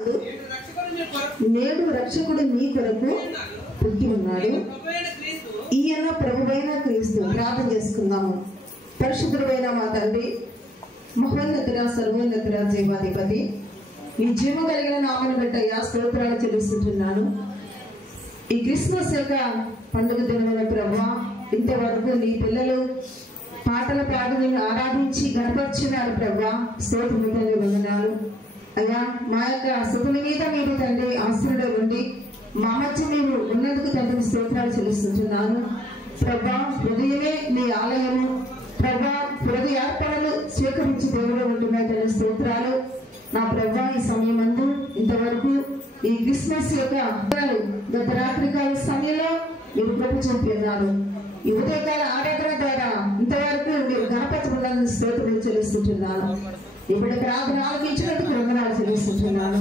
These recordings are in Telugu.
నేడు రక్షకుడు మీ కొరకు పుట్టి ఉన్నాడు, ఈయన ప్రభువైన క్రీస్తు. ప్రార్థన చేసుకుందాము. పరిశుద్ధుడైన మా తండ్రి, మహోన్నతుడ, సర్వోన్నతుడ, జీవాధిపతి, ఈ జీవం కలిగిన నామను బట్టి స్తోత్రాలు చెల్లిస్తుంటున్నాను. ఈ క్రిస్మస్ యొక్క పండుగ దినమైన ప్రభువా, ఇంతవరకు నీ పిల్లలు పాటల పాడి ఆరాధించి గణపరిచినారు ప్రభువా. స్తోత్రములు, వందనాలు అయ్యా. మా యొక్క స్థుతుల మీద మీరు తండ్రి ఆశ్రయుడు ఉండి మా మధ్య మీరు ఉన్నందుకు తండ్రి స్తోత్రాలు చెల్లిస్తుంటున్నాను ప్రభా. హృదయమే నీ ఆలయము ప్రభా. హృదయార్పణలు స్వీకరించి దేవుడు ఉంటున్నాయి తండ్రి. స్తోత్రాలు నా ప్రభా. ఈ సమయమందు ఇంతవరకు ఈ క్రిస్మస్ యొక్క గత రాత్రికాల సమయంలో మీరు కృప చూపిన్నారు. ఈ ఉదయకాల ఆరాధన ద్వారా ఇంతవరకు మీరు గణపతి ఉండాలని స్తోత్రాలు చెల్లిస్తుంటున్నాను. ఇప్పుడు ప్రార్థన ఆలకించినట్టు వందనాలు చెల్లిస్తుంటున్నాను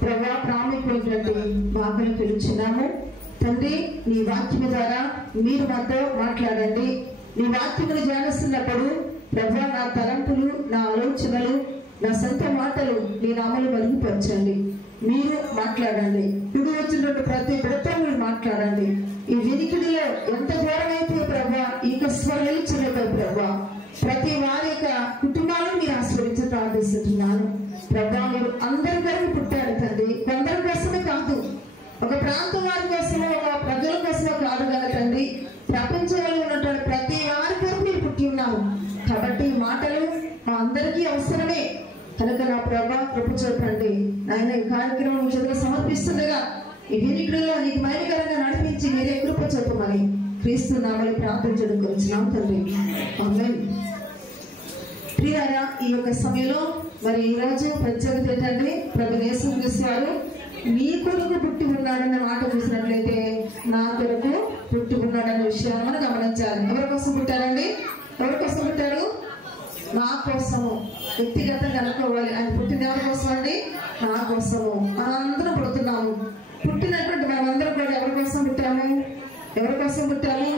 ప్రభా. ప్రాముఖ్యమైనటువంటి వాక్యం పిలుచున్నాము తండ్రి. నీ వాక్యం ద్వారా మీరు మాతో మాట్లాడండి. నీ వాక్యమును ధ్యానిస్తున్నప్పుడు ప్రభా, నా తలంపులు, నా ఆలోచనలు, నా సొంత మాటలు నీ నామలు మరుగుపరచండి. మీరు మాట్లాడండి. ఇప్పుడు వచ్చినటువంటి ప్రతి బిడ్డతో మీరు మాట్లాడండి. ఈ వినికిడిలో ఎంత దూరమైతే ప్రభా ఈ స్వరాలు చిన్నపై ప్రభా ప్రతి వారి యొక్క కుటుంబాలను మీరు ఆస్వాదించి ప్రార్థిస్తున్నాను ప్రభా. మీరు అందరి కొరకు పుట్టారు తండ్రి. కొందరి కోసమే కాదు, ఒక ప్రాంతం వారి కోసమో ఒక ప్రజల కోసమో కాదు కదా తండ్రి. ప్రపంచంలో ఉన్నటువంటి ప్రతి వారి కొరకు మీరు పుట్టి ఉన్నారు కాబట్టి ఈ మాటలు మా అందరికీ అవసరమే కనుక నా ప్రభా కృప చూపండి ఆయన. ఈ కార్యక్రమం చేతులు సమర్పిస్తుండగా ఈ వినికిడిలో నీకు మహిమకరంగా నడిపించి మీరే కృప చూపమని క్రీస్తు నామములో ప్రార్థించడం గురించినాం తండ్రి. ఆమేన్. ప్రియారా, ఈ యొక్క సమయంలో మరి ఈ రోజు ప్రత్యేకత ఏంటంటే ప్రభు యేసుక్రీస్తు వారు మీ కొరకు పుట్టి ఉన్నాడన్న మాట చూసినట్లయితే నా కొరకు పుట్టి ఉన్నాడన్న విషయాన్ని మనం గమనించాలి. ఎవరి కోసం పుట్టారండి? ఎవరి కోసం పుట్టారు? నా కోసము. వ్యక్తిగతంగా అనుకోవాలి. ఆయన పుట్టింది ఎవరి కోసం అండి? నా కోసము. మనందరం పుడుతున్నాము. పుట్టినటువంటి మనమందరం కూడా ఎవరి కోసం పుట్టాము? ఎవరి కోసం పుట్టాము?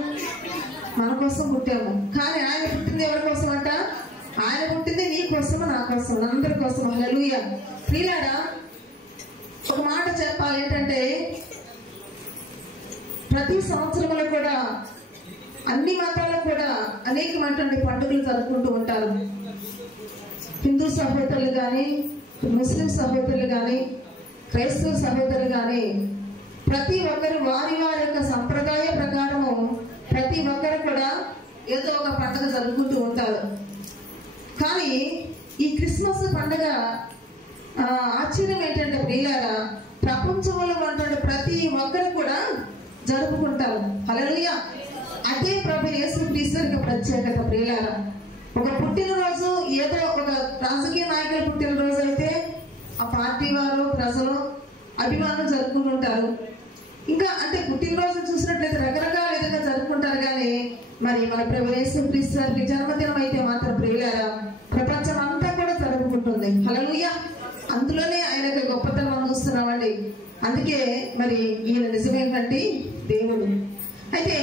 మన కోసం పుట్టాము. కానీ ఆయన పుట్టింది ఎవరి కోసం అంట? ఆయన పుట్టింది నీ కోసం, నా కోసం, అందరి కోసం. హల్లెలూయా. ప్రియులారా, ఒక మాట చెప్పాలి ఏంటంటే ప్రతి సంవత్సరంలో కూడా అన్ని మతాలు కూడా అనేకమైనటువంటి పండుగలు జరుపుకుంటూ ఉంటారు. హిందూ సహోదరులు కానీ, ముస్లిం సహోదరులు కానీ, క్రైస్తవ సహోదరులు కానీ ప్రతి ఒక్కరు వారి వారి యొక్క సంప్రదాయ ప్రకారము ప్రతి ఒక్కరు కూడా ఏదో ఒక పండుగ జరుపుకుంటూ ఉంటారు. కానీ ఈ క్రిస్మస్ పండుగ ఆశ్చర్యం ఏంటంటే ప్రియులారా, ప్రపంచంలో ఉన్నటువంటి ప్రతి ఒక్కరు కూడా జరుపుకుంటారు. హల్లెలూయా. అదే ప్రభు యేసుక్రీస్తు యొక్క ప్రత్యేకత ప్రియులారా. ఒక పుట్టినరోజు ఏదో ఒక రాజకీయ నాయకుల పుట్టినరోజు అయితే ఆ పార్టీ వారు, ప్రజలు, అభిమానులు జరుపుకుంటుంటారు. ఇంకా అంటే పుట్టినరోజు చూసినట్లయితే రకరకాల విధంగా జరుపుకుంటారు. కానీ మరి మన ప్రభు యేసుక్రీస్తు వారికి జన్మదినం అయితే మాత్రం ప్రియులారా ప్రపంచం అంతా కూడా జరుపుకుంటుంది. హల్లెలూయా. అందులోనే ఆయన యొక్క గొప్పతనం మనం చూస్తున్నామండి. అందుకే మరి ఈయన నిజమైనటువంటి దేవుడు. అయితే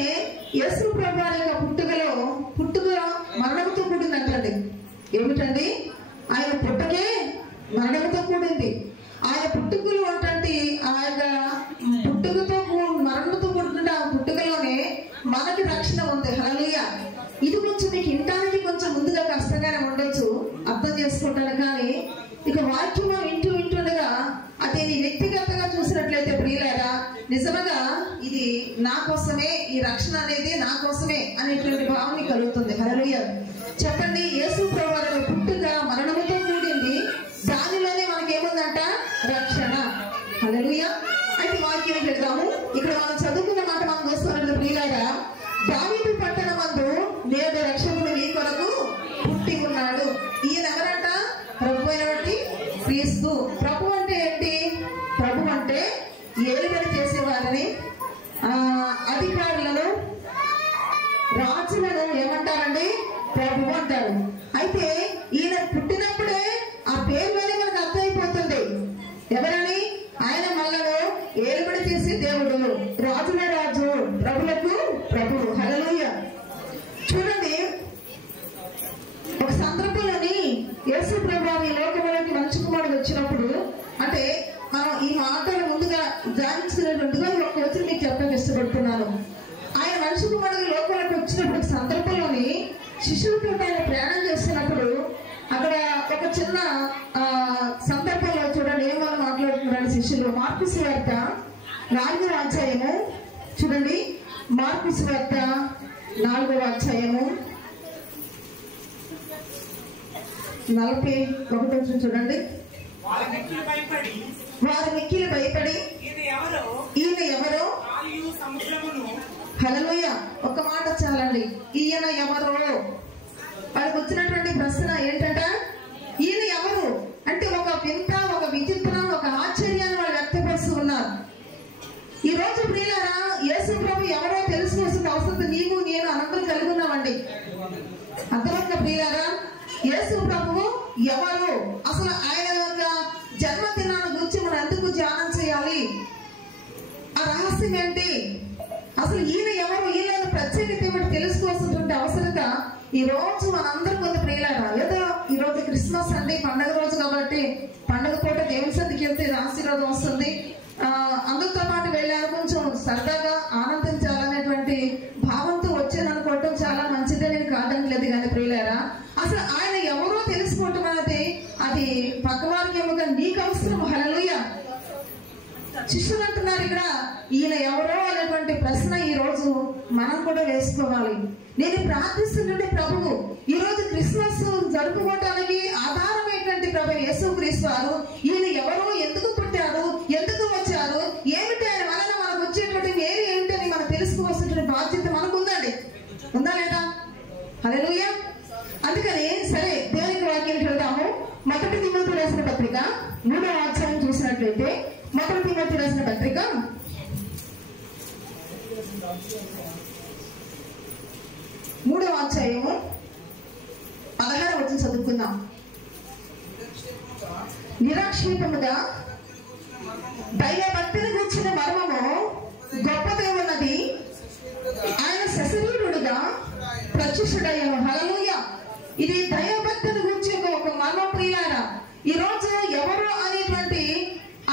యేసు ప్రభు యొక్క పుట్టుక మరణంతో కూడిందంటండి. ఏమిటండి? ఆయన పుట్టకే మరణంతో కూడింది. ఆయన పుట్టుకలు అంటే ఆ యొక్క పుట్టుకతో మరణంతో కూడుతున్న ఆ పుట్టుకలోనే మనకి రక్షణ ఉంది. హల్లెలూయా. ఇది కొంచెం మీకు ఇంటానికి కొంచెం ముందుగా కష్టంగానే ఉండొచ్చు అర్థం చేసుకుంటాను. కానీ ఇక వాక్యం వింటుండగా అదే నీ వ్యక్తిగతంగా చూసినట్లయితే ప్రియులారా నిజంగా ఇది నా కోసమే, ఈ రక్షణ అనేది నా కోసమే అనేటువంటి భావన కలుగుతుంది. హల్లెలూయా. చెప్పండి, యేసు ప్రభువు పుట్టుక మరణముతో కూడింది. దానిలోనే మనకేముందంట? రక్షణ. హల్లెలూయా. అయితే వాక్యం పెడదాము. ఇక్కడ మనం చదువుకున్న మాట మనం చూస్తున్నట్టు ప్రియులారా, దావీదు పట్టణమందు నేడు రక్షకుడు మీ కొరకు పుట్టి ఉన్నాడు. ఈయన ఎవరంట? ప్రభు అయినటువంటి క్రీస్తు. ప్రభు అంటే ఏంటి? ప్రభు అంటే ఏలుబడి చేసేవారిని, అధికారులను, రాజులను ఏమంటారండి? ప్రభు అంటారు. అయితే ఈయన పుట్టినప్పుడే ఆ పేరులోనే మనకు అర్థమైపోతుంది ఎవరని. ఆయన మళ్ళను ఏలుబడి చేసే దేవుడు, రాజుల రాజు, ప్రభులకు ప్రభు. హల్లెలూయా. చూడండి, ఒక సందర్భంలోని యేసు ప్రభు ఈ లోకంలోకి మనిషి కుమారుడు వచ్చినప్పుడు అంటే మన ఈ మాటలు ముందుగా ధ్యానించుకునేటట్టుగా ఒక వచనం మీకు చెప్పడానికి ఇష్టపడుతున్నాను. ఆయన మనిషి కుమారుడు లోకంలోకి వచ్చినప్పుడు సందర్భంలోని శిష్యులతో ఆయన ప్రయాణం చేస్తున్నప్పుడు అక్కడ ఒక చిన్న సందర్భంలో చూడండి ఏమని మాట్లాడుతున్నారు శిష్యులు. మార్కు సువార్త 4వ అధ్యాయము చూడండి. మార్కు సువార్త 4వ అధ్యాయము 41 చూడండి. వారు మిక్కిలి భయపడి ఈయన ఎవరో. హల్లెలూయా. ఒక మాట చాలండి. ఈయన ఎవరో వాళ్ళకి వచ్చినటువంటి ప్రశ్న ఏంటంట, ఈయన ఎవరు అంటే ఒక వింత, ఒక విచిత్రం, ఒక ఆశ్చర్యాన్ని వాళ్ళు వ్యక్తపరుస్తూ ఉన్నారు. ఈ రోజు ప్రియులారా, యేసు ప్రభు ఎవరో తెలుసుకోవాల్సిన అవసరం నీవు నేను అందరూ కలిగి ఉన్నామండి. అంతవరకు ప్రియులారా, యేసు ప్రభువు ఎవరు, అసలు ఆయన యొక్క జన్మదినాన్ని గురించి మనం ఎందుకు ధ్యానం చేయాలి, ఆ రహస్యం ఏంటి, అసలు ఈయన ఎవరు, ఈయన ప్రత్యేకత ఏమిటి తెలుసుకోవాల్సినటువంటి అవసరత ఈ రోజు మనందరూ కొంత ప్రియులారా. ఏదో ఈ రోజు క్రిస్మస్ అండి, పండగ రోజు కాబట్టి పండగ పూట దేవుని సన్నిధికి వెళ్తే ఆశీర్వాదం వస్తుంది, అందరితో పాటు వెళ్ళారు, కొంచెం సరదాగా ఆనందించాలనేటువంటి భావంతో వచ్చాను అనుకోవటం చాలా మంచిదే, నేను కాదనట్లేదు. కానీ ప్రియులారా, అసలు ఆయన ఎవరో తెలుసుకోవటం అనేది అది పక్కవారికి ఏమో నీకు అవసరం. హల్లెలూయా. శిష్యులు అంటున్నారు ఇక్కడ ఈయన ఎవరో అనేటువంటి ప్రశ్న ఈ రోజు మనం కూడా వేసుకోవాలి. నేను ప్రార్థిస్తున్నటువంటి ప్రభువు ఈ రోజు క్రిస్మస్ జరుపుకోవటానికి ఆధారమైనటువంటి ప్రభు యేసుక్రీస్తు వారు ఈయన ఎవరో, ఎందుకు పుట్టారు, ఎందుకు వచ్చారు, ఏమిటి ఆయన వలన మనకు వచ్చేటువంటి మేలు ఏమిటని మనం తెలుసుకోవాల్సినటువంటి బాధ్యత మనకు ఉందండి. ఉందా లేదా? హల్లెలూయా. అందుకని సరే దేవునికి వాక్యం వెళ్దాము. 1 తిమోతి రాసిన పత్రిక 3వ అధ్యాయం చూసినట్లయితే 1 తిమోతి రాసిన పత్రిక 3వ అధ్యాయము 16వ వచనం చదువుకుందాం. నిరాక్షేపముగా దైవభక్తిని గూర్చిన మర్మము గొప్పదేవున్నది, ఆయన సశరీరుడుగా ప్రత్యక్షుడయ్యను. హల్లెలూయా. ఇది దైవభక్తిని గురించి ఒక మర్మం ప్రియులారా. ఈ రోజు ఎవరు అనేటువంటి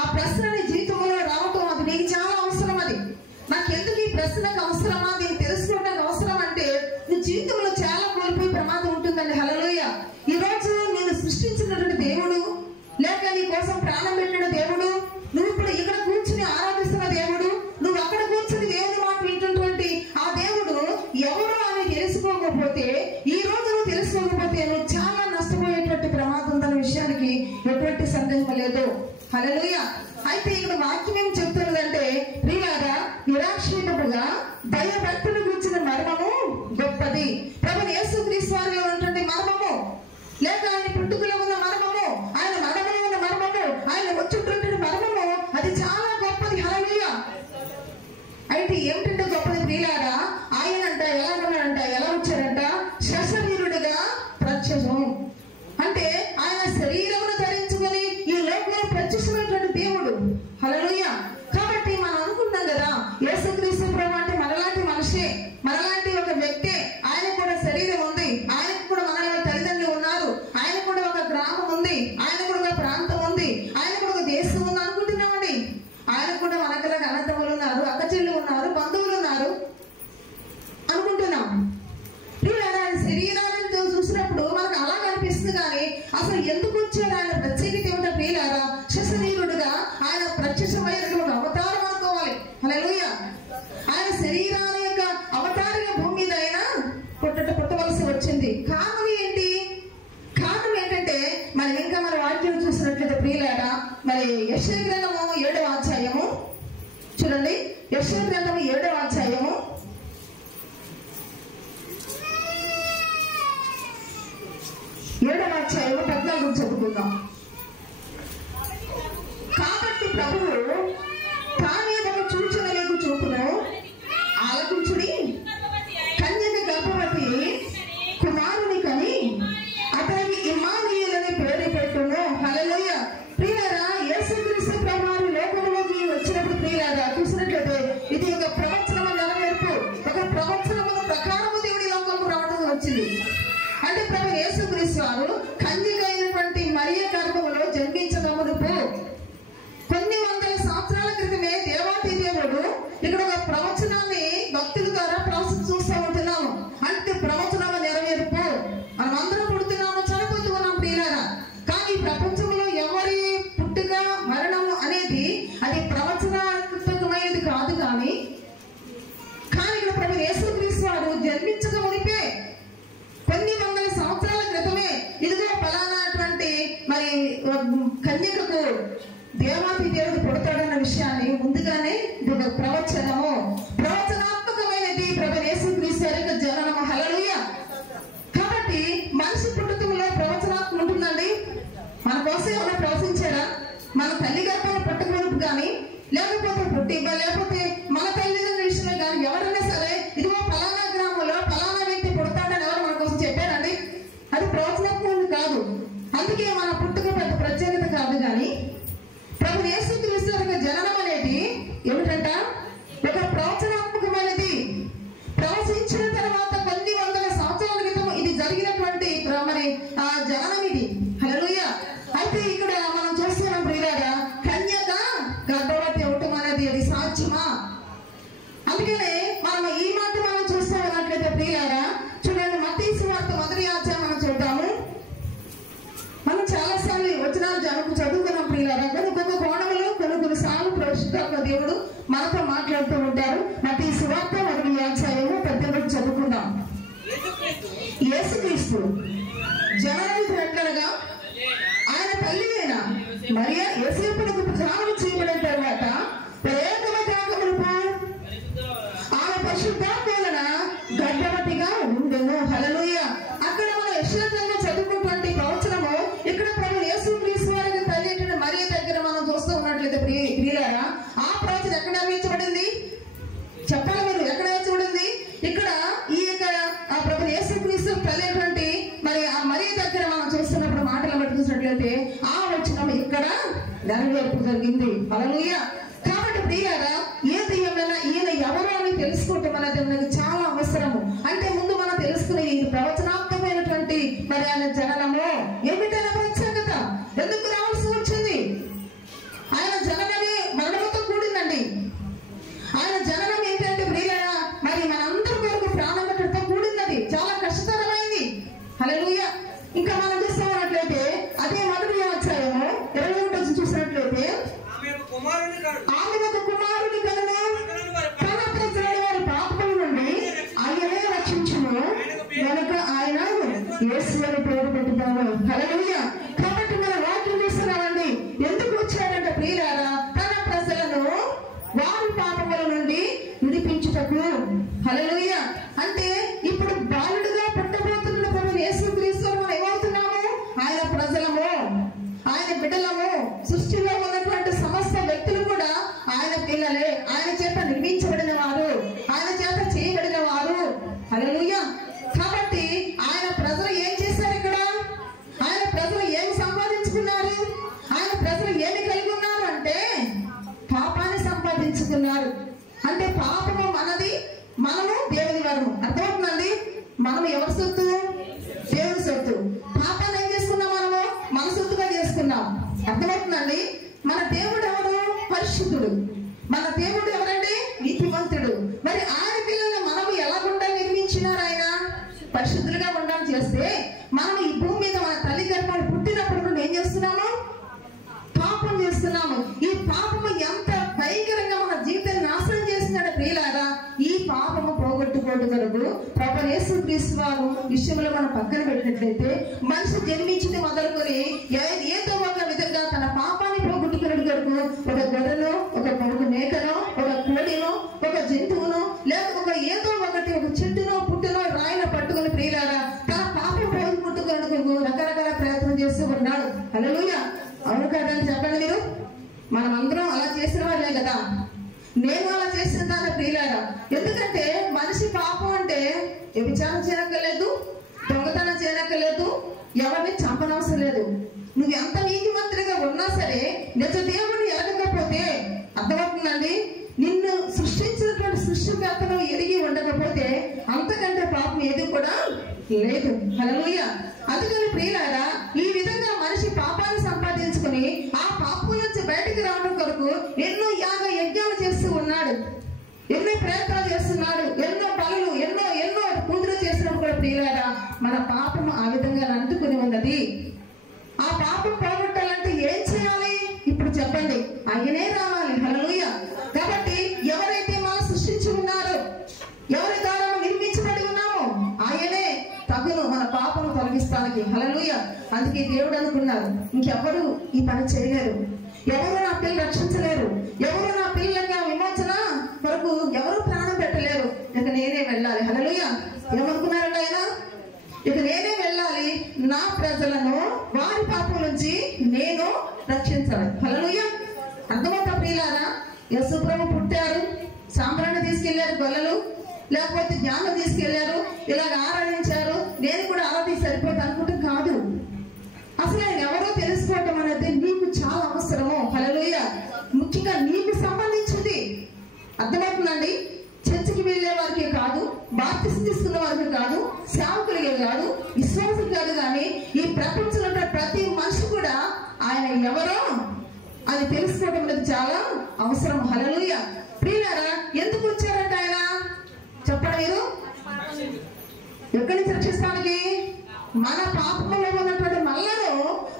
ఆ ప్రశ్న నీ జీవితంలో రావటం అది నీకు చాలా అవసరం. అది నాకు ఎందుకు ఈ ప్రశ్నకు అవసరమా, నేను తెలుసుకోవడానికి అవసరం అంటే నీ జీవితంలో చాలా కోల్పోయి ప్రమాదం ఉంటుందండి. హల్లెలూయా. ఈ రోజు నేను సృష్టించినటువంటి దేవుడు, లేక నీ కోసం ప్రాణం పెట్టిన దేవుడు, నువ్వు ఇప్పుడు ఇక్కడ కూర్చుని ఆరాధిస్తున్న దేవుడు, నువ్వు అక్కడ కూర్చుని దేవుని మాట వింటున్నటువంటి ఆ దేవుడు ఎవరు అని తెలుసుకోకపోతే, ఈ రోజు నువ్వు తెలుసుకోకపోతే నువ్వు చాలా నష్టపోయేటువంటి ప్రమాదం ఉందన్న విషయానికి ఎటువంటి సందేహం లేదు. హల్లెలూయా. అయితే ఇక్కడ వాక్యం ఏం చెప్తున్నదంటే ప్రియులారా, నిరాక్షేపముగా దైవభక్తుని గురించిన మర్మము గొప్పది. ప్రభు యేసుక్రీస్తు వారిలో ఉన్నటువంటి మర్మము, లేక ఆయన పుట్టుకలో ఉన్న మర్మము, ఆయన మరణంలో ఉన్న మర్మము, ఆయన వచ్చేటువంటి మర్మము అది చాలా గొప్పది. హల్లెలూయా. అయితే ఏమిటంటే గొప్పది ప్రియులారా, ఆయన అంట ఎలా ఉన్నాడంట, ఎలా వచ్చారంట, శశరీరుడుగా ప్రత్యక్షం అంటే ఆయన శరీరమును ధరించుకొని ఈ లోకంలో ప్రత్యక్షమైనటువంటి దేవుడు. హల్లెలూయా. కాబట్టి మనం అనుకుంటాం కదా యేసుక్రీస్తు ప్రభు అంటే మనలాంటి మనిషే, మనలాంటి ఒక వ్యక్తే, ఆయన కూడా శరీరం ఉంది, ఆయనకు కూడా మనలో తల్లిదండ్రులు ఉన్నారు, ఆయన కూడా ఒక గ్రామం ఉంది, ఆయన కూడా ఒక ప్రాంతం ఉంది, ఆయన కూడా ఒక దేశం ఉంది అనుకుంటున్నామండి. ఆయన కూడా మనకలాగా అనంతములు ఉన్నారు, అక్కచెల్లు ఉన్నారు, బంధువులు ఉన్నారు అనుకుంటున్నాం. ఆయన శరీరాన్ని చూసినప్పుడు మనకు అలా కనిపిస్తుంది. కానీ అసలు ఎందుకు వచ్చారు, ఆయన ప్రత్యేకత ఏమిటో ప్రియులారా, శశరీరుడుగా ఆయన ప్రత్యక్షమైనటువంటి అవతారం అనుకోవాలి. హల్లెలూయా. ఆయన శరీరాన్ని యొక్క అవతారంగా భూమి మీద ఆయన పుట్టవలసి వచ్చింది. కారణం ఏంటి? కారణం ఏంటంటే మనం ఇంకా మన వాక్యం చూసినట్లయితే ప్రియులారా, మరి యెషయా గ్రంథము 7వ అధ్యాయము చూడండి. యెషయా గ్రంథము 7వ అధ్యాయము 14 చదువుకుందాం. కాబట్టి ప్రభువు తానేదను సూచనలకు చూపును, ఆలకించుడి, కన్యక గర్భవతి కుమారుని కని అతనికి ఇమ్మానుయేలని పేరు పెట్టును. హల్లెలూయా. ప్రియులారా, యేసుక్రీస్తు ప్రభువు లోకంలోకి వచ్చినప్పుడు ప్రియులారా చూసినట్లయితే ఇది ఒక ప్రవచనము నెరవేర్పు, ఒక ప్రవచనము ప్రకారము దేవుడి లోకంలో రావడం వచ్చింది. అంటే ప్రభు యేసుక్రీస్తు వారు కన్యక అయినటువంటి మరియ గర్భములో జన్మించక మునుపు కొన్ని వందల అనేది అది ప్రవచనాత్మకమైనది కాదు. కానీ ఇక్కడ ప్రభు యేసుక్రీస్తు వారు జన్మించక మునిపే కొన్ని వందల సంవత్సరాల క్రితమే ఇదిగో ఫలానాటువంటి మరి కన్యకకు దేవాది దేవుడు పుడతాడన్న విషయాన్ని ముందుగానే ఇది ఒక ప్రవచనాత్మకమైనది ప్రభు యేసుక్రీస్తు యొక్క జననము. హల్లెలూయా. కాబట్టి మనిషి పుట్టుకలో ప్రవచనాత్మకం ఉంటుందండి. మన కోసం ఏమైనా ప్రవచించారా? మన తల్లి గర్భంలో పుట్టకమునుపు కానీ లేకపోతే లేకపోతే మన తల్లిదండ్రుల విషయంలో కానీ ఎవరైనా సరే ఇదిగో ఫలానా గ్రామంలో ఫలానా వ్యక్తి పుడతాడని ఎవరు మన కోసం చెప్పారండి? అది ప్రవచనాత్మకం కాదు. అందుకే మన పుట్టుక పెద్ద ప్రత్యేకత కాదు. కానీ ప్రభు యేసుక్రీస్తు యొక్క జననం అనేది ఏమిటంట? ఒక ప్రవచనాత్మకమైనది. ప్రవచించిన తర్వాత కొన్ని వందల సంవత్సరాల క్రితం ఇది జరిగినటువంటి మరి ఆ జననం ఇది. హల్లెలూయా. అయితే ఇక్కడ మనం చూస్తున్నాం ప్రియులారా, కన్యక గర్భవతి అవటం అనేది అది సాధ్యమా? అందుకనే మనం ఈ మాట మనం చూస్తామన్నట్లయితే ప్రియులారా, చూడండి మత్తయి సువార్త 1వ అధ్యాయం మనం చూద్దాము. మనం చాలా సార్లు వచనాలు చదువుకున్నాం ప్రియులారా. కొన్ని కోణములు కొన్ని సార్లు పరిశుద్ధాత్మ దేవుడు మనతో మాట్లాడుతూ ఉంటారు. మత్తయి సువార్త 1వ అధ్యాయము 18 చదువుకుందాం. యేసుక్రీస్తు జననముగా ఆయన తల్లి అయిన మరియ యోసేపునకు ప్రదానం చేయబడిన తర్వాత ఆమె పరిశుద్ధాత్మ వలన గర్భవతిగా ఉండెను. హల్లెలూయా. అక్కడ మనం యెషయా చదువుకున్నటువంటి ప్రవచనము ఇక్కడ ప్రభు యేసుక్రీస్తు వారి తల్లి అయిన మరియ దగ్గర మనం చూస్తూ ఉన్నట్లయితే ప్రియులారా, ఆ ప్రవచనం ఎక్కడ వేయించబడింది? చెప్పాలి మీరు, ఎక్కడ వేయించబడింది? ఇక్కడ ఈ యొక్క ప్రభు యేసుక్రీస్తు తల్లి అయినటువంటి మరి ఆ మరియ దగ్గర మనం చూస్తున్నప్పుడు మాటలు బట్టి చూసినట్లయితే ఆ వచనం ఇక్కడ నెరవేర్పు జరిగింది. హల్లెలూయా. కాబట్టి ప్రియులారా, ఏది ఏమైనా ఈయన ఎవరు అని తెలుసుకోవటం అనేది మనకి చాలా అవసరము. అంటే ముందు మనం తెలుసుకునే ఇది ప్రవచనాత్మకమైనటువంటి మరి ఆయన జననము ఏమిటైనా ప్రత్యేకత ఎందుకు రావాల్సి వచ్చింది? ఆయన జననమే మరణముతో కూడిందండి. ఆయన జననం ఏంటంటే ప్రియులారా, మరి మనందరి కొరకు ప్రాణం పెట్టడంతో కూడినది, చాలా కష్టతరమైంది. హల్లెలూయా. ఇంకా మనం చూస్తున్నట్లయితే అదే 1వ అధ్యాయము 21 చూసినట్లయితే ఆమె ఒక కుమారుని కనును, తన ప్రజల వారి పాపముల నుండి ఆయనే రక్షించును కనుక ఆయన యేసు అని పేరు పెట్టుతాను. హల్లెలూయా. కాబట్టి మనం వాక్యం చూస్తున్నామండి. ఎందుకు వచ్చాడంటే ప్రియులారా, తన ప్రజలను వారి పాపముల నుండి విడిపించుటకు. హల్లెలూయా. అంటే ఇప్పుడు బాలుడుగా పుట్టబోతున్న ప్రభు యేసుక్రీస్తు మనం ఏమవుతున్నాము? ఆయన ప్రజలము, ఆయన బిడ్డలము. సృష్టిలో ఉన్నటువంటి సమస్త వ్యక్తులు కూడా ఆయన పిల్లలే, ఆయన చేత నిర్మించబడిన వారు, ఆయన చేత చేయబడిన వారు. హల్లెలూయా. కాబట్టి ఆయన ప్రజలు ఏం చేశారు? ఇక్కడ ఆయన ప్రజలు ఏమి సంపాదించుకున్నారు? ఆయన ప్రజలు ఏమి కలిగి ఉన్నారు అంటే పాపాన్ని సంపాదించుకున్నారు. అంటే పాపము మనది, మనము దేవుని వరము. అర్థమవుతుందండి? మనము ఎవరి సొత్తు? దేవుని సొత్తు. పాపాన్ని ఏం చేసుకున్నాం? మనము మన సొత్తుగా చేసుకున్నాం. అర్థమవుతుందండి? మన దేవుడు ఎవరు? పరిశుద్ధుడు. మన దేవుడు ఎవరండి? నీతిమంతుడు. మరి ఆయన పిల్లల్ని మనము ఎలా ఉండాలి నిర్మించినారు? ఆయన పరిశుద్ధులుగా ఉండాలని చేస్తే మనం ఈ భూమి మీద మన తల్లి గర్భాలు పుట్టినప్పుడు నుండి ఏం చేస్తున్నాము? పాపం చేస్తున్నాము. ఈ పాపము ఎంత భయంకరంగా మన జీవితాన్ని నాశనం చేస్తున్నాడు ప్రియులారా. ఈ పాపము పోగొట్టుకోవడం కొరకు ప్రభు యేసుక్రీస్తు వారు విషయంలో మనం పక్కన పెట్టినట్లయితే మనిషి జన్మించింది మొదలుకొని ఏదో ఒక విధంగా తన పాపాన్ని పోగొట్టుకునే కొరకు ఒక గొర్రెను, ఒక మేకను, ఒక కోడిను, ఒక జంతువును, లేకపోతే ఏదో ఒకటి ఒక చెట్టునో పుట్టునో రాయిన పట్టుకుని ప్రియులారా తన పాపం పోగొట్టుకునే కొరకు రకరకాల ప్రయత్నం చేస్తూ ఉన్నాడు. హల్లెలూయా. అవును కదండి? చెప్పండి మీరు. మనం అందరం అలా చేసిన వాళ్ళే కదా. నేను అలా చేసిన దాన్ని ప్రియులారా. ఎందుకంటే మనిషి పాపం అంటే వ్యభిచారం చేయనక్కర్లేదు, దొంగతనం చేయనక్కర్లేదు, ఎవరిని చంపనవసరం లేదు. నువ్వు ఎంత నీతిమంతుడిగా ఉన్నా సరే నిజ దేవుడిని ఎరగకపోతే, అర్థమవుతుందండి, నిన్ను సృష్టించినటువంటి సృష్టికర్తను ఎరిగి ఉండకపోతే అంతకంటే పాపం ఏది కూడా లేదు. హల్లెలూయా. అందుకని ప్రియులారా, ఈ విధంగా మనిషి పాపాన్ని సంపాదించుకుని ఆ పాపం నుంచి బయటికి రావడం కొరకు ఎన్నో యాగ యజ్ఞాలు చేస్తూ ఉన్నాడు, ఎన్నో ప్రయత్నాలు చేస్తున్నాడు, ఎన్నో పనులు, ఎన్నో ఎన్నో పూజలు చేసినప్పుడు కూడా ప్రియులారా మన పాపము ఆ విధంగా అంటుకుని ఉన్నది. ఆ పాపం పోగొట్టాలంటే ఏం చేయాలి? ఇప్పుడు చెప్పండి. ఆయనే రావాలి. హల్లెలూయా. కాబట్టి ఎవరైతే మనం సృష్టించి ఉన్నారో, ఎవరి ద్వారా నిర్మించబడి ఉన్నామో ఆయనే తగును మన పాపను తొలగిస్తానికి. హల్లెలూయా. అందుకే దేవుడు అనుకున్నారు, ఇంకెవరు ఈ పని చేయలేరు, ఎవరు నా పిల్లలు రక్షించలేరు, ఎవరు నా పిల్లలకి విమోచన కొరకు ఎవరు ప్రాణం పెట్టలేరు, ఇక నేనే వెళ్ళాలి. హల్లెలూయా. ఏమనుకున్నారండి ఆయన? ఇక నేనే వెళ్ళాలి, నా ప్రజలను వారి పాపం నుంచి నేను రక్షించాలి. హల్లెలూయా. అర్థమవుతా ప్రియులారా? యేసు ప్రభు పుట్టారు, సాంబ్రాన్ని తీసుకెళ్లారు గొల్లలు, లేకపోతే జ్ఞానం తీసుకెళ్లారు, ఇలాగ ఆరాధించారు, నేను కూడా ఆరాధి సరిపోతుంది అనుకుంటే కాదు. అసలు ఆయన ఎవరో తెలుసుకోవటం అనేది నీకు చాలా అవసరము. హల్లెలూయా. ముఖ్యంగా నీకు సంబంధించింది. అర్థమవుతుందండి? చర్చికి వెళ్ళే వారికి కాదు, బాప్తిసం తీసుకున్న వారికి కాదు, సేవకులకే కాదు, విశ్వాసం కాదు, కానీ ఈ ప్రపంచంలో ఉన్న ప్రతి మనిషి కూడా ఆయన ఎవరో అది తెలుసుకోవడం అనేది చాలా అవసరం. హల్లెలూయా. ప్రియులారా, ఎందుకు వచ్చారంట ఆయన? చెప్పండి మీరు. ఎక్కడి నుంచి రక్షిస్తానికి? మన పాపంలో ఉన్నటువంటి మనలను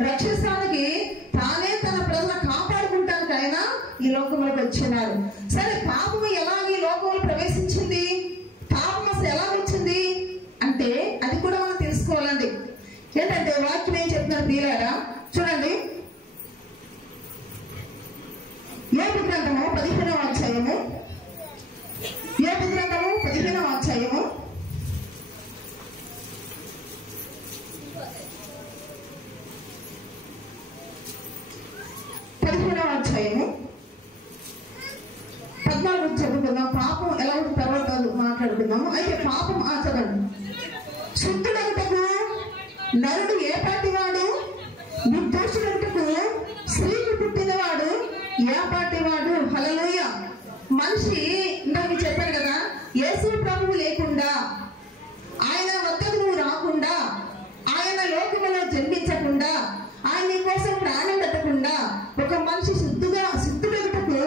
రక్షిస్తానికి, తానే తన ప్రజలను కాపాడుకుంటానికి ఆయన ఈ లోకంలోకి వచ్చినారు. సరే, పాపము ఎలాగ ఈ లోకంలో ప్రవేశించింది, పాపం అసలు ఎలా వచ్చింది అంటే అది కూడా మనం తెలుసుకోవాలండి. ఏంటంటే వాక్యం ఏం చెప్తున్నారు ప్రియులారా? చూడండి, యోబు గ్రంథము 15వ అధ్యాయము, యోబు గ్రంథము 15వ అధ్యాయము 14 చదువుకుందాం. పాపం ఎలా ఉంటుంది తర్వాత మాట్లాడుకుందాము. అయితే పాపం ఆచరణ శుద్ధుడగుటకు నరుడు ఏ పాటి వాడు, నిర్దోషుడగుటకు స్త్రీకి పుట్టినవాడు ఏ పాటి వాడు. హల్లెలూయా. మనిషి నాకు చెప్పారు కదా, యేసు ప్రభువు లేకుండా, ఆయన వద్దకు నువ్వు రాకుండా, ఆయన లోకములో జన్మించకుండా, ఆయన నీ కోసం ప్రాణం పెట్టకుండా ఒక మనిషి శుద్ధుడగుటకు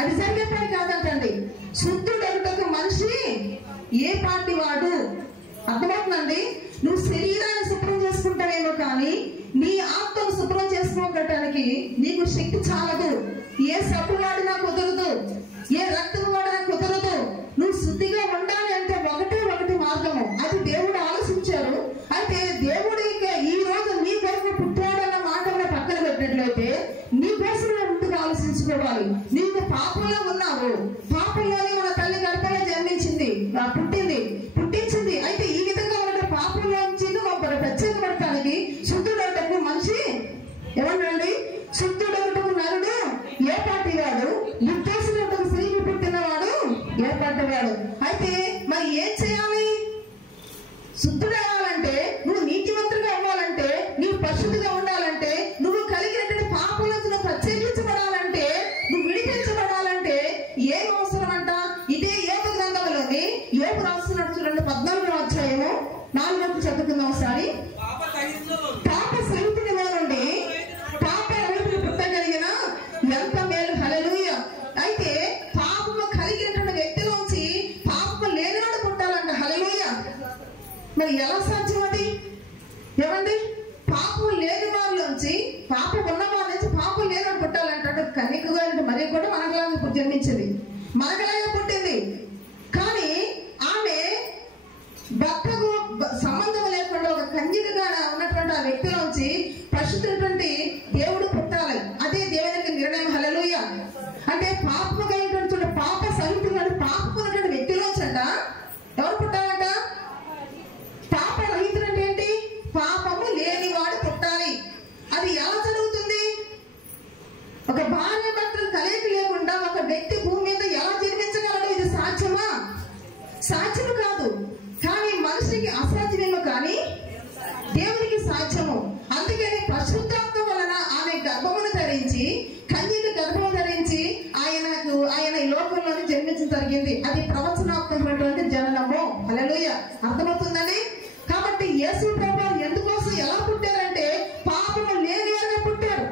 అది జరిగే పని కాదంటండి. శుద్ధుడగుటకు మనిషి ఏ పాటి వాడు. అర్థమవుతుందండి? నువ్వు శరీరాన్ని శుభ్రం చేసుకుంటావేమో కానీ నీ ఆత్మను శుభ్రం చేసుకోవటానికి నీకు శక్తి చాలదు. ఏ సబ్బు వాడినా కుదరదు, ఏ రక్తం వాడినా కుదరదు. నువ్వు శుద్ధిగా ఉండాలి అంటే ఒకటి మార్గము, అది దేవుడు ఆలోచించారు. అయితే దేవుడు ఈ రోజు నీ కొరకు పుట్టాడన్న మాట పక్కన పెట్టినట్లయితే నీ కోసం ముందుగా ఆలోచించుకోవాలి. నీకు పాపంలో ఉన్నావు, పాపంలోనే మన తల్లి గర్భంలో జన్మించింది, పుట్టించింది. అయితే ఈ విధంగా ఉన్న పాపంలో నుంచి ప్రత్యేకపడటానికి శుద్ధుడటకు మనిషి ఏమన్నాండి? శుద్ధుడటకు నరుడు ఏ పాటి వాడు, నిర్దోషుడటకు స్త్రీకి పుట్టినవాడు ఏ పాటి వాడు. అయితే మరి ఏం చేయాలి? శుద్ధుడవ్వాలంటే, నువ్వు నీతివంతుడిగా అవ్వాలంటే, నువ్వు పరిశుద్ధిగా ఉండాలంటే, నువ్వు కలిగినటువంటి పాపం నుంచి నువ్వు ప్రత్యేకించబడాలంటే, నువ్వు విడిపించబడాలంటే ఏం అవసరం అంట? ఇదే యోబు గ్రంథంలోని యోబు రాస్తున్నట్టు చూడండి, 14వ అధ్యాయము 4వ చదువుకుందాం ఒకసారి. పాప సహితునిలో నుండి పాప రహితుని పుట్టగలిగిన ఎంత మేలు. హల్లెలూయా. అయితే పాపము కలిగినటువంటి వ్యక్తిలోంచి పాపము లేనివాడు పుట్టాలంట. హల్లెలూయా. మరి ఎలా సాధ్యం అది? ఏమండి? పాపం లేని వారిలోంచి, పాపం ఉన్న వారి నుంచి పాపం లేని పుట్టాలంటే కన్యక గారి మరి కూడా మనకలాగా జన్మించింది, మనకలాగా పుట్టింది. కానీ ఆమె భర్తకు సంబంధం లేకుండా ఒక కన్యకగా ఉన్నటువంటి ఆ వ్యక్తిలోంచి పరిశుద్ధమైనటువంటి దేవుడు పుట్టాలి. అదే దేవుని యొక్క నిర్ణయం. హల్లెలూయా. అంటే పాపము కలిగినటువంటి పాప సహితుడు పాపకున్నటువంటి వ్యక్తిలోంచి అంట ఎవరు పుట్టాలంట? పాప రహితుడు అంటే ఏంటి? పాపము లేనివాడు పుట్టాలి. అది ఎలా జరుగుతుంది? ఒక భార్య భర్తలు కలయిక లేకుండా ఒక వ్యక్తి భూమి మీద ఎలా జన్మించగలడు? ఇది సాధ్యమా? సాధ్యము కాదు. కానీ మనిషికి అసాధ్యమేమో కానీ దేవునికి సాధ్యము. అందుకని పరిశుద్ధాత్మ వలన ఆమె గర్భమును ధరించి, కన్యక గర్భము ధరించి ఆయన ఈ లోకంలోనే జన్మించడం జరిగింది. అది ప్రవచనాత్మకమైనటువంటి జననము. హల్లెలూయా. అర్థమవుతుందండి? కాబట్టి యేసు ప్రభువు ఎందుకోసం ఎలా పుట్టారంటే పాపము లేని వారుగా పుట్టారు.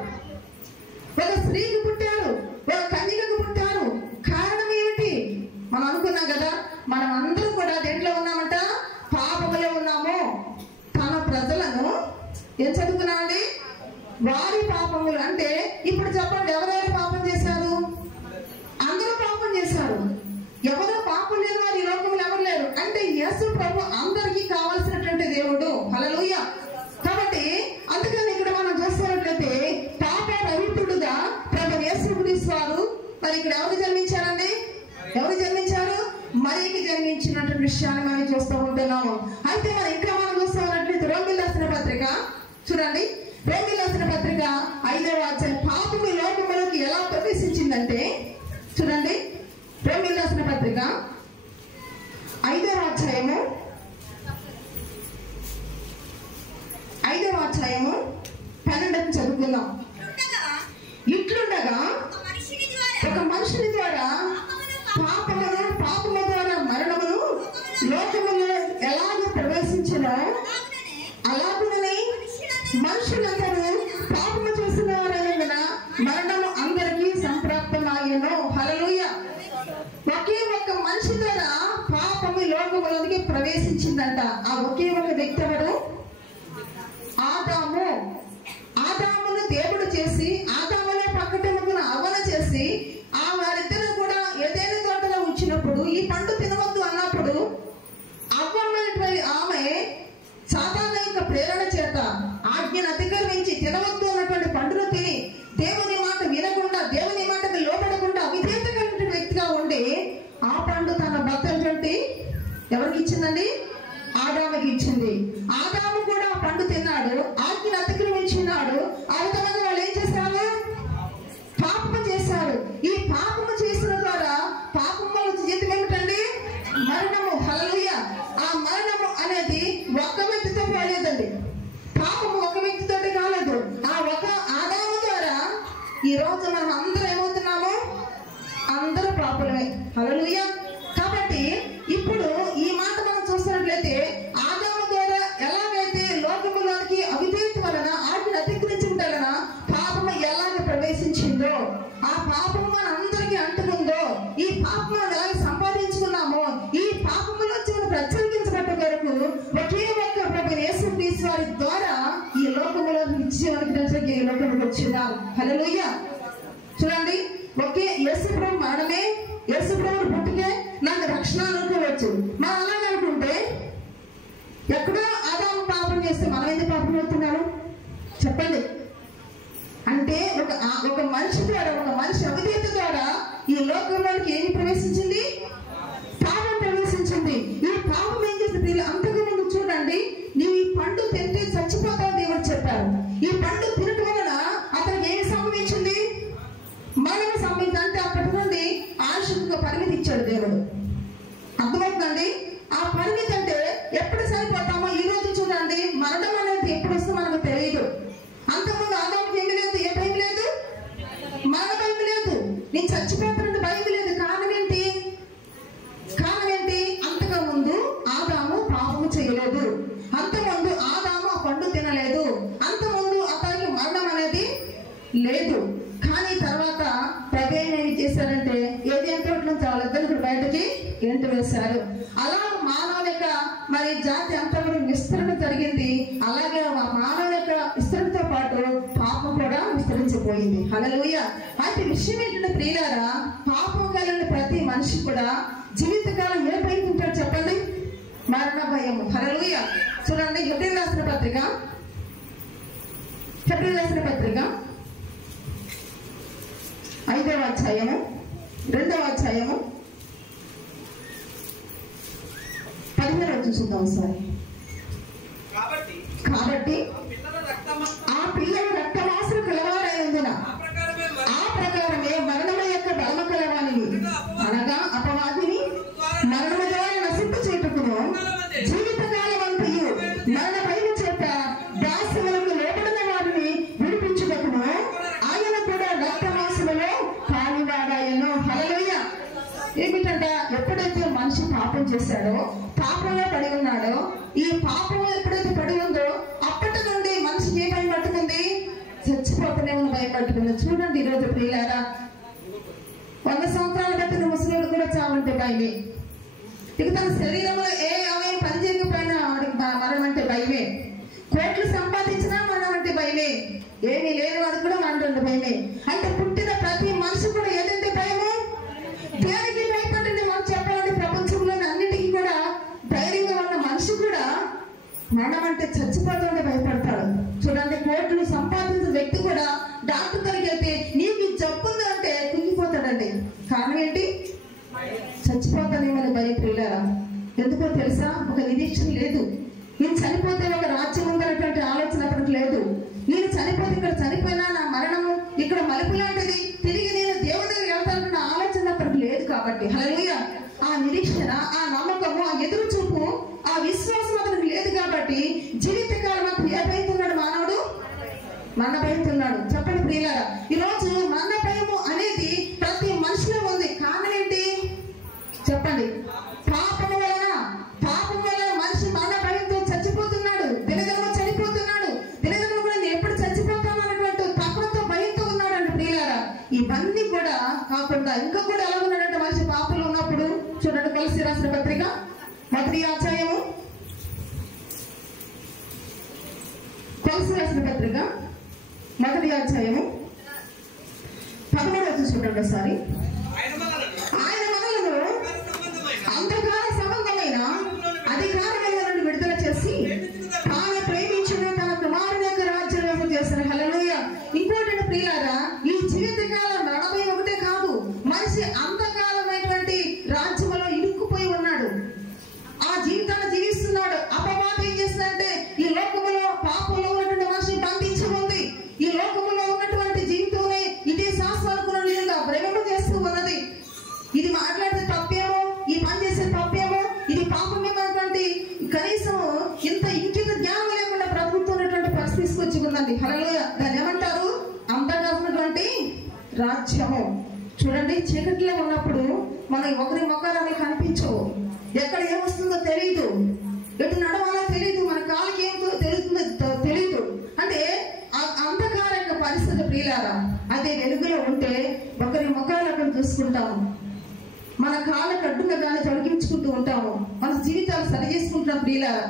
ఒక స్త్రీకి పుట్టారు, ఒక కన్యకకు పుట్టారు. కారణం ఏమిటి? మనం అనుకున్నాం కదా, మనం అందరం కూడా దేంట్లో ఉన్నామంట? పాపములో ఉన్నాము. తన ప్రజలను ఏం చదువుకున్నామండి? వారి పాపములు అంటే ఇప్పుడు చెప్పండి, ఎవరెవరు పాపం చేశారు? మరి ఇక్కడ ఎవరు జన్మించారండి? ఎవరు జన్మించారు? మరియకి జన్మించినటువంటి విషయాన్ని మనం చూస్తూ ఉంటున్నాము. అయితే మనం ఇంకా మనం చూస్తున్నట్లయితే రోమిలకు రాసిన పత్రిక చూడండి. రోమిలకు రాసిన పత్రిక 5వ అధ్యాయం పాపము లోకములోకి ఎలా ప్రవేశించిందంటే చూడండి. రోమిలకు రాసిన పత్రిక 5వ అధ్యాయము 12 చదువుకుందాం. ఇట్లుండగా ఒక మనుషుని ద్వారా పాపము ద్వారా మరణమును లోకములో ఎలాగో ప్రవేశించినో అలాగుననే మనుషులందరూ పాపము చేసిన వారైనందున మరణము అందరికీ సంప్రాప్తమాయెను. హల్లెలూయా. ఒకే ఒక్క మనిషి ద్వారా పాపము లోకములోనికి ప్రవేశించిందంట. ఆ ఒకే ఒక వ్యక్తి ఎవరు? ఆదాము. ఆదామును దేవుడు చేసి ఆదాములో పక్కటమున అవ్వన చేసి ఆ వారిద్దరు కూడా ఏదైనా తోటలో ఉంచినప్పుడు ఈ పండు తినవద్దు అన్నప్పుడు అవ్వమైనటువంటి ఆమె సాతాను యొక్క ప్రేరణ చేత ఆజ్ఞను అతిక్రమించి తినవద్దు అన్నటువంటి పండును తిని దేవుని మాట వినకుండా దేవుని మాటకు లోపడకుండా విధేయత కలిగిన వ్యక్తిగా ఉండి ఆ పండు తన భర్త ఎవరికి ఇచ్చిందండి? ఆదాముకి ఇచ్చింది. ఆదాము కూడా పండు తిన్నాడు, ఆజ్ఞను అతిక్రమించినాడు. ఆ విధంగా వాళ్ళు ఏం చేశారు? పాపము చేశారు. ఈ పాపము చేసిన ద్వారా పాపం వల్ల జీవితం ఏమిటండి? మరణము. హల్లెలూయా. ఆ మరణము అనేది ఒక వ్యక్తితో పోలేదండి. పాపము ఒక వ్యక్తితో కాలేదు. ఆ ఒక ఆదాము ద్వారా ఈ రోజు మనం అందరూ ఏమవుతున్నాము? అందరూ పాపులమే. హల్లెలూయా. కాబట్టి ఇప్పుడు ఈ మాట మనం చూసినట్లయితే ఆదాము ద్వారా ఎలాగైతే లోకములోనికి అవిధేయత వలన ఆజ్ఞను అతిక్రమించడం వలన పాపము ఎలాగ ప్రవేశించిందో, ఆ పాపము మన అందరికీ అంటుకుందో, ఈ పాపము మనం ఎలాగ సంపాదించుకున్నామో, ఈ పాపములో మనం ప్రత్యేకించబడ్డ వరకు ఒకే ఒక్క ప్రభువైన యేసుక్రీస్తు వారి ద్వారా ఈ లోకములో నిత్యజీవానికి ఈ లోకంలోకి వచ్చినారు. హల్లెలూయా. చూడండి, ఒకే యేసు ప్రభు మరణమే, యేసు ప్రభు పుట్టుకే నాకు రక్షణ అనుకోవచ్చు. మనం అలాగే అనుకుంటే ఎక్కడో ఆదాము పాపం చేస్తే మనం ఎందుకు పాపం అవుతున్నాము చెప్పండి? అంటే ఒక మనిషి ద్వారా, ఒక మనిషి అవిధేయత ద్వారా ఈ లోకంలోకి ఏమి ప్రవేశించింది? పాపం ప్రవేశించింది. ఈ పాపం ఏం చేస్తుంది? అంతకు ముందు చూడండి, నీవు ఈ పండు తింటే చచ్చిపోతావు దేవుడు చెప్పారు. ఈ పండు తినటం వలన అతనికి ఏమి సంభవించింది? మరణం సంభవించింది. అంటే అప్పటి నుండి ఆయుష్కు పరిమితి ఇచ్చాడు దేవుడు. అర్థమవుతుందండి? ఆ పరిమితి అంటే ఎప్పుడు సరిపోతామో ఈ రోజు చూడండి, మరణం అనేది ఎప్పుడు వస్తుందో మనకు తెలియదు. అంతకుముందు ఆదాముకి ఏమి లేదు, ఏ భయం లేదు, మరణ భయం లేదు, నేను చచ్చిపోతానంటే భయం లేదు. కారణం ఏంటి? అంతకు ముందు ఆదాము పాపము చేయలేదు, అంతకుముందు ఆదాము ఆ పండు తినలేదు, అంతకుముందు అతనికి మరణం అనేది లేదు. కానీ తర్వాత ప్రభు ఏం చేశారంటే ఏదైనా తోటలో వాళ్ళిద్దరు బయటకి ఎంటు వేశారు. అలా మానవుల యొక్క మరి జాతి అంతా కూడా విస్తరణ జరిగింది. అలాగే మానవుల యొక్క విస్తరణతో పాటు పాపం కూడా విస్తరించిపోయింది. హల్లెలూయా. అయితే విషయం ఏంటంటే ప్రియులారా, పాపం కలిగిన ప్రతి మనిషి కూడా జీవితకాలం ఏ భయం ఉంటాడు చెప్పండి? మరణ భయము. హల్లెలూయా. చూడండి, హెబ్రీయులకు రాసిన పత్రిక 5వ అధ్యాయము 2వ అధ్యాయము 15 చూద్దాం ఒకసారి. కాబట్టి ఆ పిల్లల రక్తమాంసము కలవారైనందున ఆ ప్రకారమే మరణము యొక్క బలము కలవానివి, అనగా అపవాదిని మరణము ద్వారా నశింప చేయుటకును జీవితకాలం అంతయు మరణ భయము చేత దాస్యములకు లోబడిన వారిని విడిపించుటకును ఆయన కూడా రక్తమాంసములో పాలువాడాయెను. హల్లెలూయా. ఏమిటంట? ఎప్పుడైతే మనిషి పాపం చేశాడో, పాపంలో పడి ఉన్నాడో, ఈ పాపం ఎప్పుడైతే పడి ఉందో అప్పటి నుండి మనిషికి ఏ భయం పట్టుకుంది? చచ్చిపోతూనే ఉన్న భయం పట్టుకుంది. చూడండి, ఈరోజు ప్రియులారా, 100 సంవత్సరాల బతిన ముసలిడు కూడా చావంటే భయమే. ఇక తన శరీరంలో ఏ అవయం పని చేయకపోయినా మరణం అంటే భయమే. కోట్లు సంపాదించినా మరణం అంటే భయమే. ఏమీ లేని వాడు కూడా మరణం అంటే భయమే. అంటే పుట్టిన ప్రతి మనిషి కూడా ఏదంటే భయము? దేనికి భయపడండి మనం చెప్పాలంటే ప్రపంచంలోని అన్నిటికీ కూడా ధైర్యంగా ఉన్న మనిషి కూడా మరణం అంటే చచ్చిపోతుంటే భయపడతాడు. చూడండి, కోట్లు సంపాదించిన వ్యక్తి కూడా డాక్టర్ దగ్గరికి వెళ్తే నీకు జబ్బు ఉంది అంటే కుంగిపోతాడండి. కారణం ఏంటి? చచ్చిపోతానేమని భయం ప్రియులారా. ఎందుకో తెలుసా? ఒక నిరీక్షణ లేదు. నేను చనిపోతే ఒక రాజ్యం ఉందనేటువంటి ఆలోచన అతనికి లేదు. నేను చనిపోతే ఇక్కడ చనిపోయినా నా మరణము ఇక్కడ మలుపు లాంటిది, తిరిగి నేను దేవుడి దగ్గర వెళ్తానన్న ఆలోచన అతనికి లేదు. కాబట్టి హల్లెలూయా, ఆ నిరీక్షణ, ఆ నమ్మకము, ఆ ఎదురు చూపు, ఆ విశ్వాసం అతనికి లేదు. కాబట్టి జీవితకాలం అంతా ఏ భయతున్నాడు మానవుడు? మరణ భయతున్నాడు. చెప్పండి ప్రియులారా, ఈరోజు మరణ భయము అనేది ప్రతి మనిషిలో ఉంది. కారణం ఏంటి చెప్పండి? పాపము వలన. పాపం వలన మనిషి మరణ భయంతో చచ్చిపోతున్నాడు, దినదినము చనిపోతున్నాడు. దినదినము కూడా నేను ఎప్పుడు చచ్చిపోతాను అన్నటువంటి తపనతో భయంతో ఉన్నాడు అంటే ప్రియులారా. ఇవన్నీ కూడా కాకుండా ఇంకా కూడా ఎలా ఉన్నాడంటే మనిషి పాపంలో ఉన్నప్పుడు చూడండి, కొలస్సీ రాసిన పత్రిక 1వ అధ్యాయము, కొలస్సీ రాసిన పత్రిక 1వ అధ్యాయము 13వ వచనం చూడండి ఒకసారి. ఆయన మనలను అంధకార సంబంధమైన అధికారముల నుండి విడుదల చేసి తాను ప్రేమించిన తన కుమారుని యొక్క రాజ్యం చేశారు. హల్లెలూయా. ఇంకోటి ప్రియులారా, ఈ జీవితకాలం నడవై ఒకటే కాదు, మనిషి అంధకారమైనటువంటి రాజ్యంలో ఇరుక్కుపోయి ఉన్నాడు. ఆ జీవితాన్ని జీవిస్తున్నాడు. అపవాదం ఏం చేస్తుందంటే ఈ లోకములో పాపంలో ఉన్నటువంటి మనిషి బంధించి ఉంది. ఈ లోకములో ఉన్నటువంటి జీవితంలో ఇదే శాస్త్రానుకున్నట్టుగా ప్రేమ చేస్తూ ఉన్నది. ఇది మాట్లాడితే తప్పేమో, ఈ పని చేసే తప్పేమో, ఇది పాపమేమన్నటువంటి కనీసం ఇంకిత జ్ఞానం లేకుండా బ్రతుకుతున్నటువంటి పరిస్థితి తీసుకొచ్చి ఉందండి. హల్లెలూయా. దాన్ని ఏమంటారు? అంధకారమైనటువంటి రాజ్యము. చూడండి, చీకటిలో ఉన్నప్పుడు మనం ఒకరి మొక్కలని కనిపించవు, ఎక్కడ ఏమొస్తుందో తెలియదు, ఎటు నడవాలో తెలియదు, మన కాళ్ళకి ఏమిటో తెలుస్తుందో తెలియదు. అంటే అంధకార యొక్క పరిస్థితి ప్రియులారా. అదే వెలుగులో ఉంటే ఒకరి ముఖాలను చూసుకుంటాము, మన కాళ్ళకు అడ్డుగా దాన్ని తొలగించుకుంటూ ఉంటాము, మన జీవితాలు సరి చేసుకుంటున్నాం ప్రియులారా.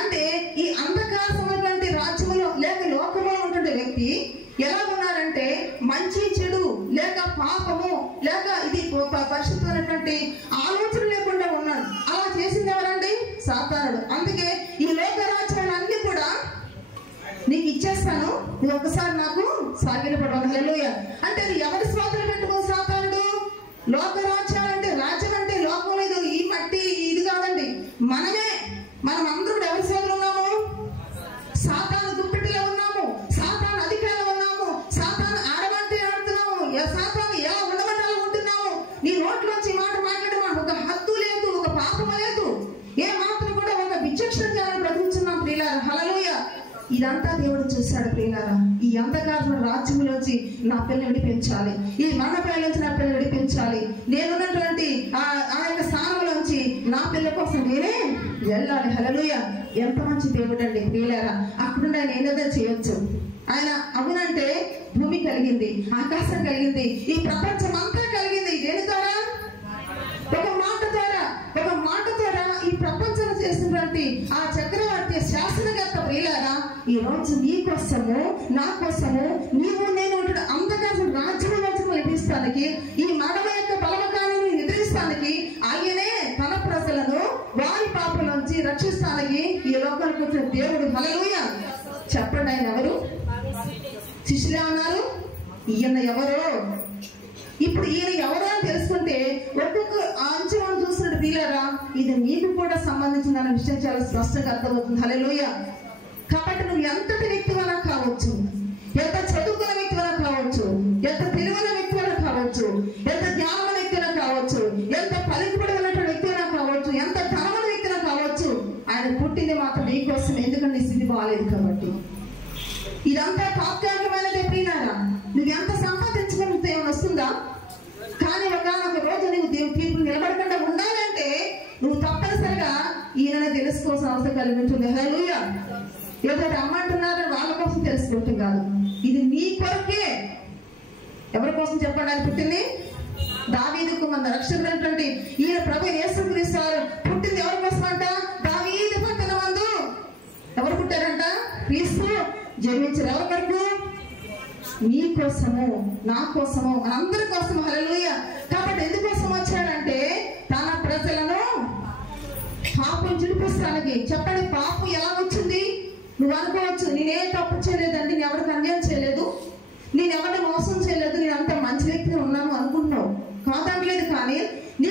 అంటే ఈ అంధకారమైనటువంటి రాజ్యంలో లేక లోకంలో ఉన్నటువంటి వ్యక్తి ఎలా ఉన్నారంటే మంచి చెడు లేక పాపము లేక ఇది పరిశుద్ధమైనటువంటి ఆలోచన లేకుండా ఉన్నాడు. అలా చేసింది ఎవరండి? సాతానుడు. అందుకే ఈ లోక రాజ్యాలన్నీ కూడా నీకు ఇచ్చేస్తాను, నువ్వు ఒకసారి నాకు సాగిలపడవాలి. హల్లెలూయా. అంటే అది ఎవరి స్వాతంత్రం పెట్టుకుని సాతానుడు? లోక రాజ్యాలంటే రాజ్యం అంటే లోకం లేదు, ఈ మట్టి ఇది కాదండి, మనమే. మనం అందరూ ఎవరి సేవలు ఉన్నాము? సాతాను దుప్పటిలో ఉన్నాము, సాతాను అధికారంలో ఉన్నాము, సాతాను ఆడమంటే ఆడుతున్నాము, సాతాను ఎలా ఉండమంటే అలా ఉంటున్నాము. నీ నోట్లోంచి మాట మాట్లాడమా ఒక హద్దు లేదు, ఒక పాపం లేదు, ఏ మాత్రం కూడా ఒక విచక్షణ జ్ఞానం బ్రతుకుతున్నాం ప్రియులారా. హల్లెలూయా. ఇదంతా దేవుడు చూశాడు ప్రియులారా. ఈ అంధకార రాజ్యంలోంచి నా పిల్లలు విడిపించాలి, ఈ మరణపేలోంచి నా పిల్లలు విడిపించాలి, నేనున్నటువంటి ఆ యొక్క స్థానంలోంచి నా పిల్లల కోసం నేనే వెళ్ళాలి. హల్లెలూయా. ఎంత మంచి దేవుడు అండి ప్రియులారా. అక్కడుండి ఆయన ఏదైనా చేయొచ్చు. ఆయన అవునంటే భూమి కలిగింది, ఆకాశం కలిగింది, ఈ ప్రపంచం అంతా కలిగింది దేని ద్వారా? ఒక మాట ద్వారా. ఒక మాట ద్వారా ఈ ప్రపంచం చేసినటువంటి ఆ చక్రవర్తి శాసనకర్త ప్రియులారా ఈ రోజు నీ కోసము నా కోసము నీవు నేను అంధకార రాజ్యం లభిస్తానికి ఈ మడమ యొక్క బలవకాలను నిద్రిస్తానికి ఆయనే తన ప్రజలను వారి పాపల నుంచి రక్షిస్తానికి ఈ లోకానికి వచ్చిన దేవుడు. హల్లెలూయా. చెప్పండి, ఆయన ఎవరు? శిష్యులే అన్నారు, ఈయన ఎవరు? ఇప్పుడు ఈయన ఎవరో అని తెలుసుకుంటే ఒక్కొక్క అంచనాలు చూసినట్టు ప్రియులారా ఇది నీకు కూడా సంబంధించిన విషయం చాలా స్పష్టంగా అర్థమవుతుంది. హల్లెలూయా. కాబట్టి నువ్వు ఎంతటి వ్యక్తివైనా కావచ్చు, ఎంత చదువుకున్న వ్యక్తివైనా కావచ్చు, ఎంత తెలివైన వ్యక్తివైనా కావచ్చు, ఎంత జ్ఞానమైన వ్యక్తినా కావచ్చు, ఎంత పలుకుబడి ఉన్నటువంటి వ్యక్తినా కావచ్చు, ఎంత ధనమైన వ్యక్తినా కావచ్చు, ఆయన పుట్టింది మాత్రం నీ కోసం. ఎందుకంటే నీ స్థితి బాగాలేదు కాబట్టి. ఇదంతా తాత్కాలికమైనదే ప్రియులారా. నువ్వు ఎంత సంపాదించుకుంటే ఏమైనా వస్తుందా? కానీ ఒక రోజు నువ్వు దేవుని తీర్పు నిలబడకుండా ఉండాలంటే నువ్వు తప్పనిసరిగా ఈయన తెలుసుకోవాల్సిన అవసరం కలిగి ఉంటుంది. హల్లెలూయా. ఏదో రమ్మంటున్నారని వాళ్ళ కోసం తెలుసుకుంటుంది కాదు, ఇది నీ కొరకే. ఎవరి కోసం చెప్పండి? ఆయన పుట్టింది దావీదుకు మన రక్షకుడైనటువంటి ఈయన ప్రభు యేసుక్రీస్తు వారు పుట్టింది ఎవరి కోసం అంట? దావీదు పట్టణ మందు ఎవరు పుట్టారంట? క్రీస్తు జన్మించారు. ఎవరి కొరకు? నీ కోసము, నా కోసము, మనందరి కోసం. హల్లెలూయా. కాబట్టి ఎందుకోసం వచ్చాడంటే తన ప్రజలను పాపం చూపిస్తానికి. చెప్పండి, పాపం ఎలా వచ్చింది? నువ్వు అనుకోవచ్చు నేనే తప్పు చేయలేదండి, నేను ఎవరికి అన్యాయం చేయలేదు, నేను ఎవరిని మోసం చేయలేదు, నేను అంత మంచి వ్యక్తిని ఉన్నాను అనుకుంటున్నావు. కాదా? కానీ